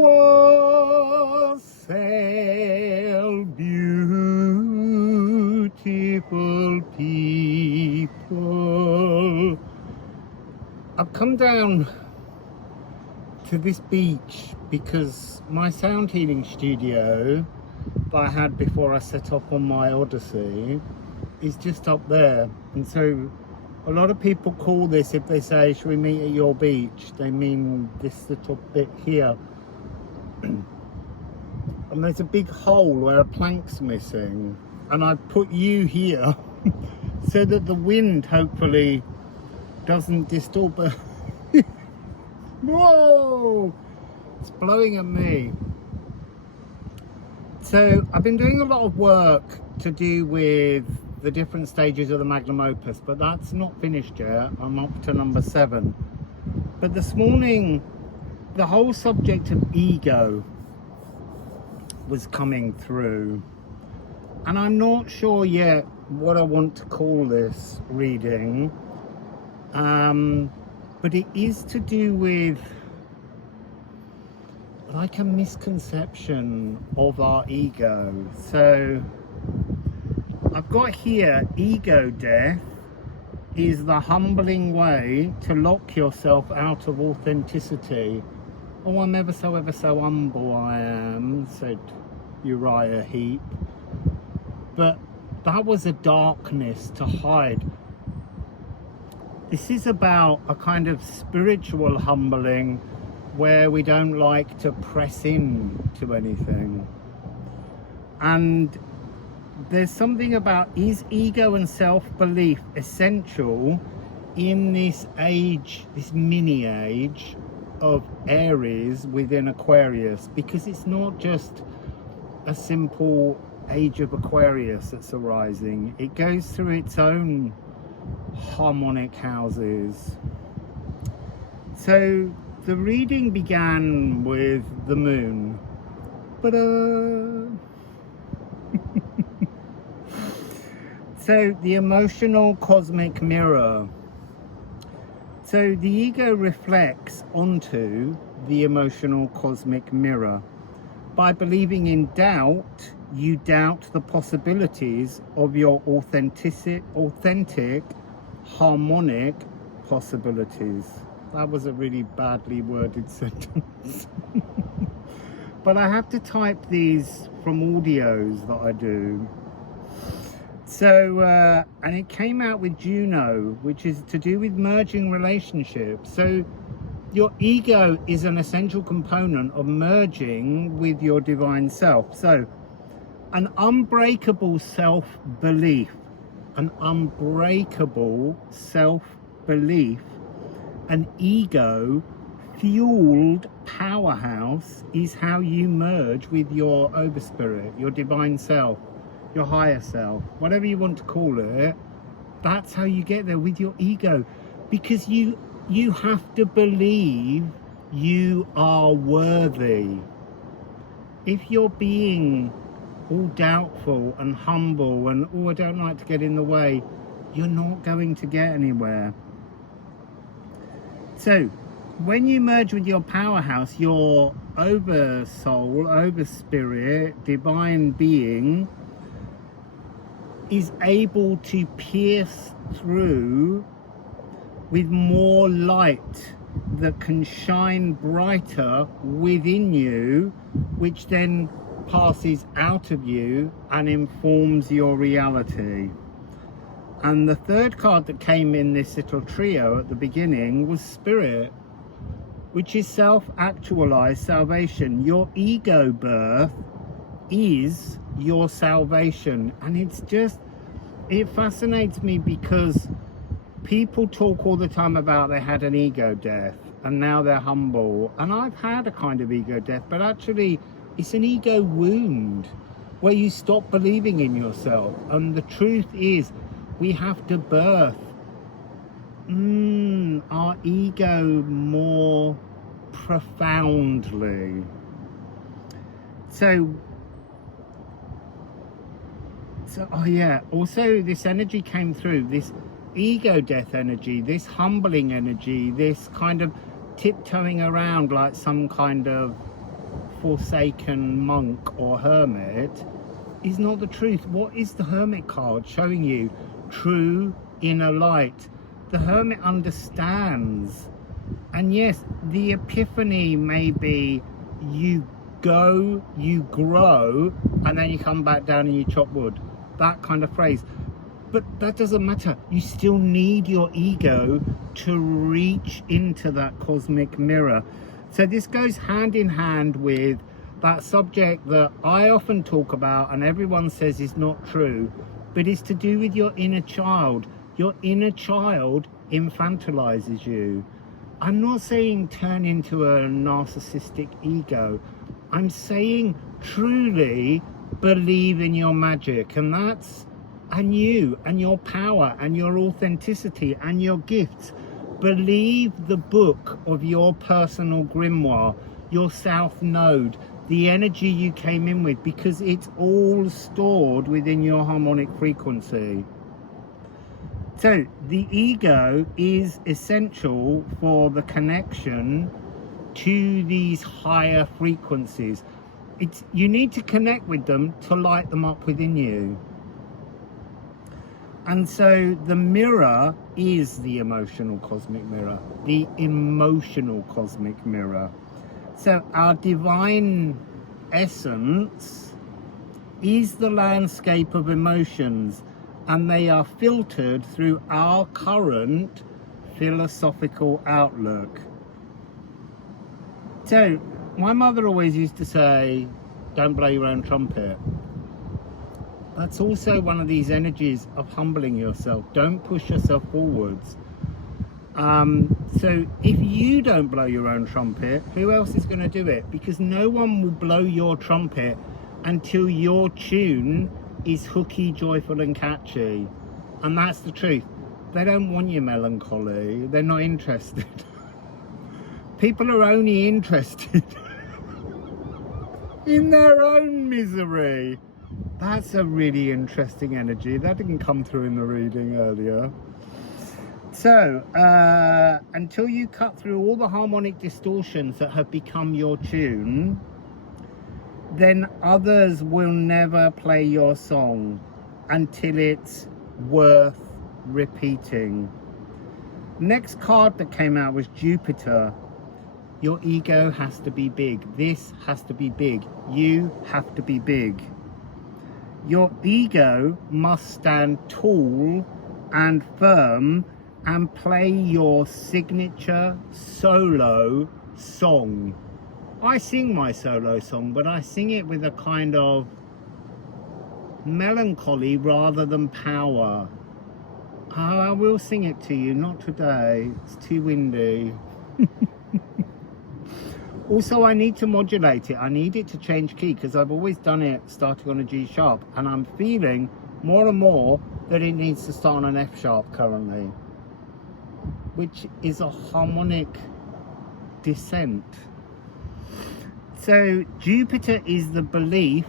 Wassail, beautiful people. I've come down to this beach because my sound healing studio that I had before I set off on my odyssey is just up there, and so a lot of people call this, if they say, should we meet at your beach, they mean this little bit here. And there's a big hole where a plank's missing, and I put you here so that the wind hopefully doesn't disturb it. Whoa, it's blowing at me. So I've been doing a lot of work to do with the different stages of the magnum opus, but that's not finished yet. I'm up to number 7. But this morning, the whole subject of ego was coming through, and I'm not sure yet what I want to call this reading, but it is to do with like a misconception of our ego. So I've got here, ego death is the humbling way to lock yourself out of authenticity. Oh, I'm ever so humble I am, said Uriah Heep. But that was a darkness to hide. This is about a kind of spiritual humbling where we don't like to press in to anything. And there's something about, is ego and self-belief essential in this age, this mini age of Aries within Aquarius? Because it's not just a simple age of Aquarius that's arising. It goes through its own harmonic houses. So the reading began with the moon. So the emotional cosmic mirror. So the ego reflects onto the emotional cosmic mirror. By believing in doubt, you doubt the possibilities of your authentic, harmonic possibilities. That was a really badly worded sentence. But I have to type these from audios that I do. So, and it came out with Juno, which is to do with merging relationships. So your ego is an essential component of merging with your divine self. So an unbreakable self-belief, an ego fueled powerhouse is how you merge with your overspirit, your divine self, your higher self, whatever you want to call it. That's how you get there, with your ego, because you have to believe you are worthy. If you're being all doubtful and humble and, oh, I don't like to get in the way, you're not going to get anywhere. So when you merge with your powerhouse, your oversoul, overspirit, divine being is able to pierce through with more light that can shine brighter within you, which then passes out of you and informs your reality. And the third card that came in this little trio at the beginning was Spirit, which is self-actualized salvation. Your ego birth is your salvation. And it's just, it fascinates me because people talk all the time about they had an ego death and now they're humble. And I've had a kind of ego death, but actually it's an ego wound where you stop believing in yourself. And the truth is, we have to birth our ego more profoundly. So oh yeah, also this energy came through, this ego death energy, this humbling energy, this kind of tiptoeing around like some kind of forsaken monk or hermit is not the truth. What is the Hermit card showing you? True inner light. The Hermit understands. And yes, the epiphany may be you go, you grow, and then you come back down and you chop wood. That kind of phrase. But that doesn't matter. You still need your ego to reach into that cosmic mirror. So this goes hand in hand with that subject that I often talk about and everyone says is not true, but it's to do with your inner child. Your inner child infantilizes you. I'm not saying turn into a narcissistic ego. I'm saying truly believe in your magic, and that's, and you, and your power, and your authenticity, and your gifts. Believe the book of your personal grimoire, your South Node, the energy you came in with, because it's all stored within your harmonic frequency. So the ego is essential for the connection to these higher frequencies. You need to connect with them to light them up within you. And so the mirror is the emotional cosmic mirror, the emotional cosmic mirror. So our divine essence is the landscape of emotions, and they are filtered through our current philosophical outlook. So my mother always used to say, don't blow your own trumpet. That's also one of these energies of humbling yourself. Don't push yourself forwards. So if you don't blow your own trumpet, who else is going to do it? Because no one will blow your trumpet until your tune is hooky, joyful and catchy. And that's the truth. They don't want your melancholy. They're not interested. People are only interested in their own misery. That's a really interesting energy. That didn't come through in the reading earlier. So, until you cut through all the harmonic distortions that have become your tune, then others will never play your song until it's worth repeating. Next card that came out was Jupiter. Your ego has to be big. This has to be big. You have to be big. Your ego must stand tall and firm and play your signature solo song. I sing my solo song, but I sing it with a kind of melancholy rather than power. I will sing it to you, not today. It's too windy. Also, I need to modulate it. I need it to change key because I've always done it starting on a G sharp, and I'm feeling more and more that it needs to start on an F sharp currently, which is a harmonic descent. So Jupiter is the belief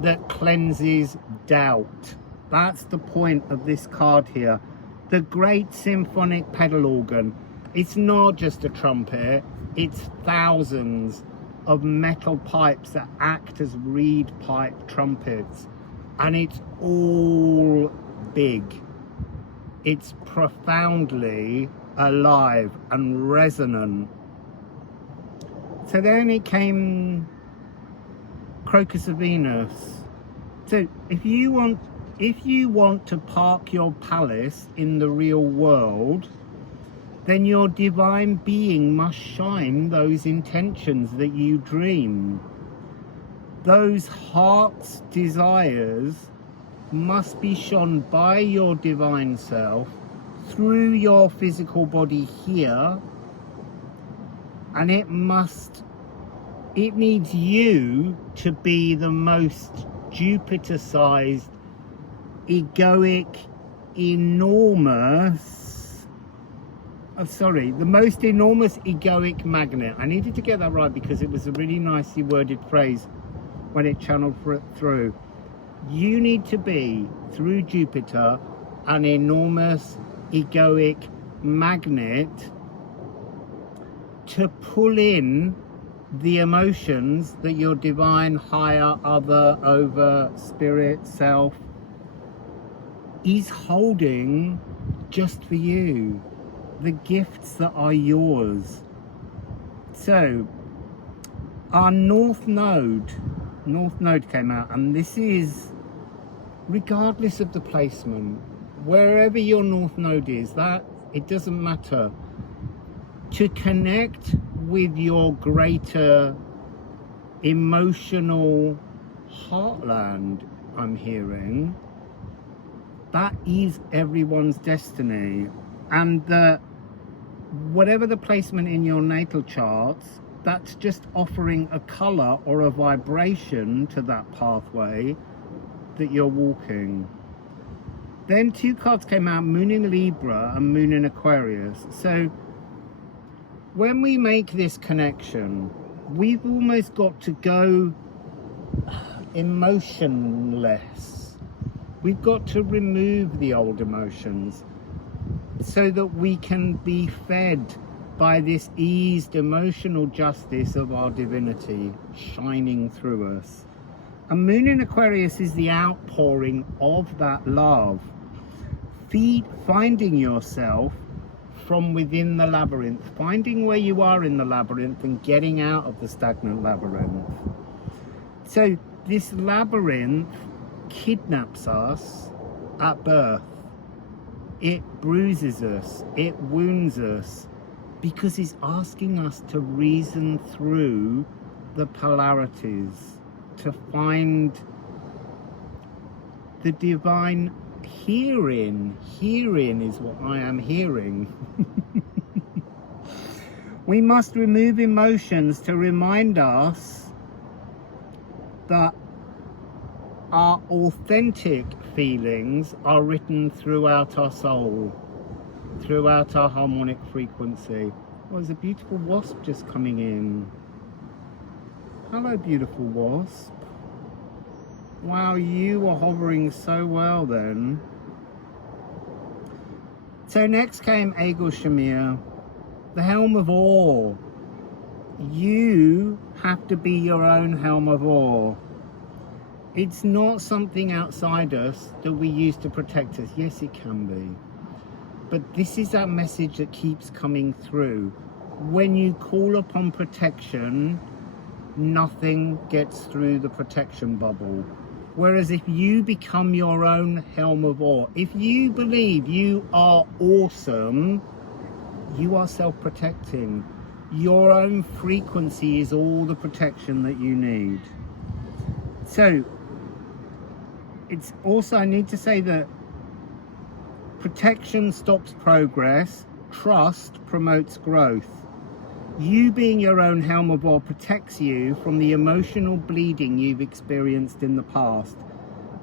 that cleanses doubt. That's the point of this card here. The great symphonic pedal organ. It's not just a trumpet, it's thousands of metal pipes that act as reed pipe trumpets, and it's all big. It's profoundly alive and resonant. So then it came Crocus of Venus. So if you want to park your palace in the real world, then your divine being must shine those intentions that you dream. Those heart's desires must be shone by your divine self through your physical body here, and it needs you to be the most Jupiter-sized, egoic, the most enormous egoic magnet. I needed to get that right because it was a really nicely worded phrase when it channeled through. You need to be, through Jupiter, an enormous egoic magnet to pull in the emotions that your divine, higher, other, over, spirit, self is holding just for you, the gifts that are yours. So our North Node came out, and this is regardless of the placement, wherever your North Node is, that it doesn't matter. To connect with your greater emotional heartland, I'm hearing, that is everyone's destiny. And whatever the placement in your natal charts, that's just offering a color or a vibration to that pathway that you're walking. Then 2 cards came out, Moon in Libra and Moon in Aquarius. So when we make this connection, we've almost got to go emotionless. We've got to remove the old emotions so that we can be fed by this eased emotional justice of our divinity shining through us. And Moon in Aquarius is the outpouring of that love. Finding yourself from within the labyrinth, finding where you are in the labyrinth and getting out of the stagnant labyrinth. So this labyrinth kidnaps us at birth. It bruises us, it wounds us, because it's asking us to reason through the polarities, to find the divine herein. Herein is what I am hearing. We must remove emotions to remind us that our authentic feelings are written throughout our soul, throughout our harmonic frequency. Oh, there's a beautiful wasp just coming in. Hello, beautiful wasp. Wow, you were hovering so well then. So next came Egil Shamir, the Helm of Awe. You have to be your own Helm of Awe. It's not something outside us that we use to protect us. Yes, it can be. But this is that message that keeps coming through. When you call upon protection, nothing gets through the protection bubble. Whereas if you become your own Helm of Awe, if you believe you are awesome, you are self-protecting. Your own frequency is all the protection that you need. So, it's also, I need to say that protection stops progress, trust promotes growth. You being your own Helm of Awe protects you from the emotional bleeding you've experienced in the past.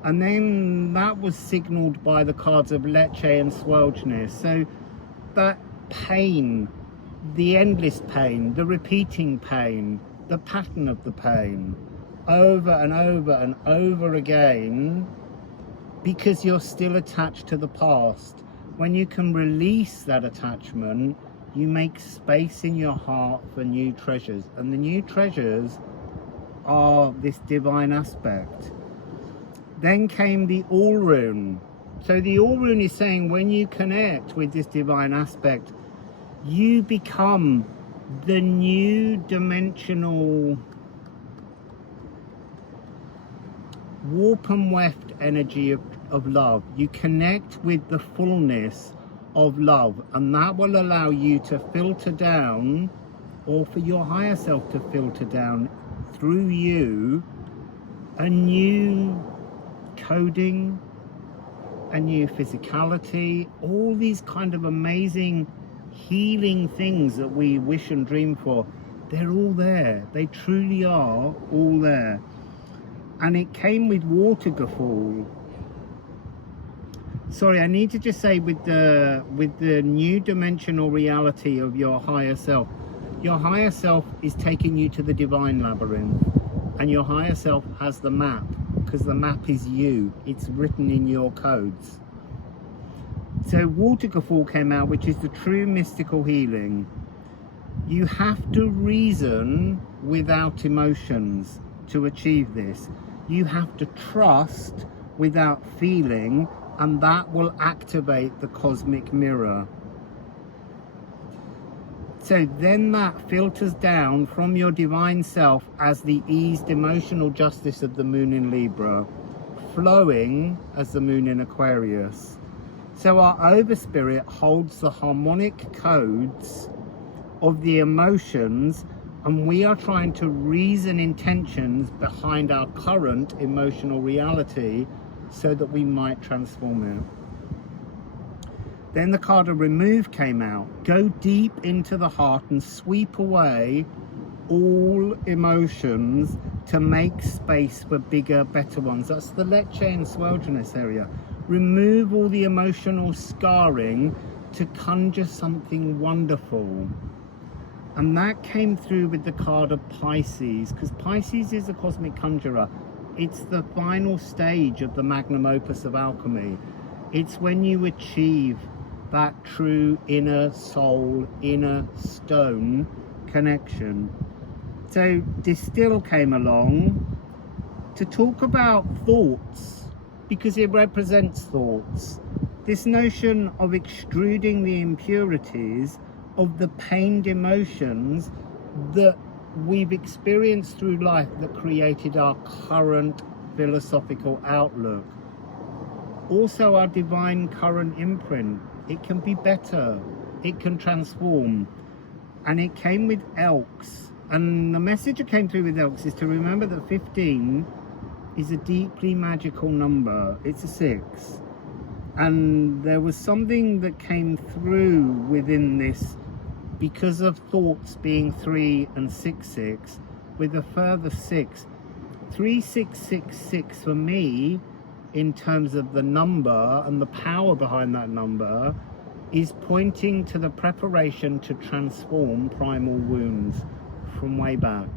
And then that was signaled by the cards of Leche and Swelgeness. So that pain, the endless pain, the repeating pain, the pattern of the pain, over and over and over again, because you're still attached to the past. When you can release that attachment, you make space in your heart for new treasures. And the new treasures are this divine aspect. Then came the All Rune. So the All Rune is saying when you connect with this divine aspect, you become the new dimensional warp and weft energy of love. You connect with the fullness of love, and that will allow you to filter down, or for your higher self to filter down through you, a new coding, a new physicality, all these kind of amazing healing things that we wish and dream for. They're all there. They truly are all there. And it came with Waterfall. Sorry, I need to just say with the new dimensional reality of your higher self is taking you to the divine labyrinth, and your higher self has the map, because the map is you. It's written in your codes. So Waterfall came out, which is the true mystical healing. You have to reason without emotions to achieve this. You have to trust without feeling, and that will activate the cosmic mirror. So then that filters down from your divine self as the eased emotional justice of the moon in Libra, flowing as the moon in Aquarius. So our overspirit holds the harmonic codes of the emotions, and we are trying to reason intentions behind our current emotional reality so that we might transform it. Then the card of remove came out. Go deep into the heart and sweep away all emotions to make space for bigger, better ones. That's the Lecce and Swelterness area. Remove all the emotional scarring to conjure something wonderful. And that came through with the card of Pisces, because Pisces is a cosmic conjurer. It's the final stage of the magnum opus of alchemy. It's when you achieve that true inner soul, inner stone connection. So Distill came along to talk about thoughts, because it represents thoughts. This notion of extruding the impurities of the pained emotions that we've experienced through life that created our current philosophical outlook. Also our divine current imprint. It can be better, it can transform. And it came with Elks, and the message that came through with Elks is to remember that 15 is a deeply magical number. It's a 6, and there was something that came through within this because of thoughts being 3 and 6 6, with a further 6. 3666 for me, in terms of the number and the power behind that number, is pointing to the preparation to transform primal wounds from way back.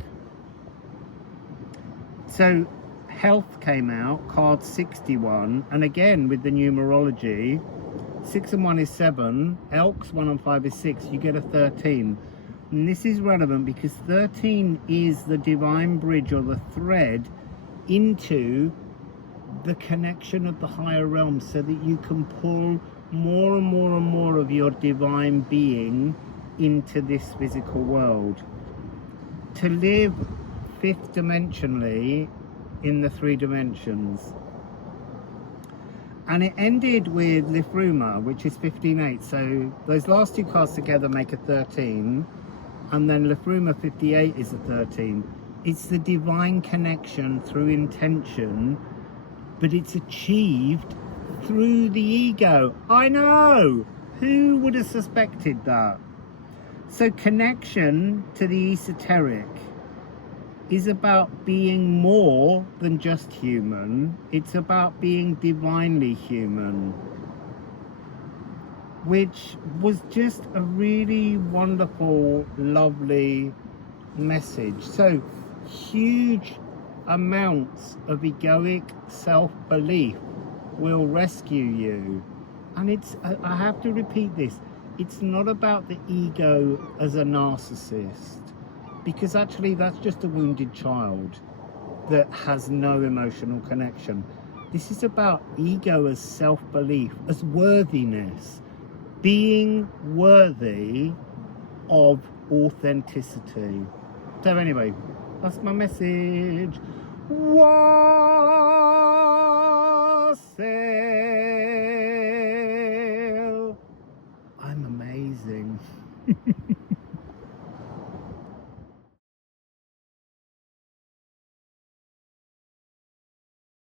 So health came out, card 61, and again with the numerology, 6 and 1 is 7, Elks 1 and 5 is 6, you get a 13. And this is relevant because 13 is the divine bridge, or the thread into the connection of the higher realms, so that you can pull more and more and more of your divine being into this physical world, to live fifth dimensionally in the 3 dimensions. And it ended with Liffruma, which is 15/8. So those last 2 cards together make a 13, and then Liffruma 58 is a 13. It's the divine connection through intention, but it's achieved through the ego. I know! Who would have suspected that? So connection to the esoteric is about being more than just human. It's about being divinely human, which was just a really wonderful, lovely message. So huge amounts of egoic self-belief will rescue you. And it's, I have to repeat this, it's not about the ego as a narcissist, because actually that's just a wounded child that has no emotional connection. This is about ego as self-belief, as worthiness, being worthy of authenticity. So anyway, that's my message. Wassail. I'm amazing.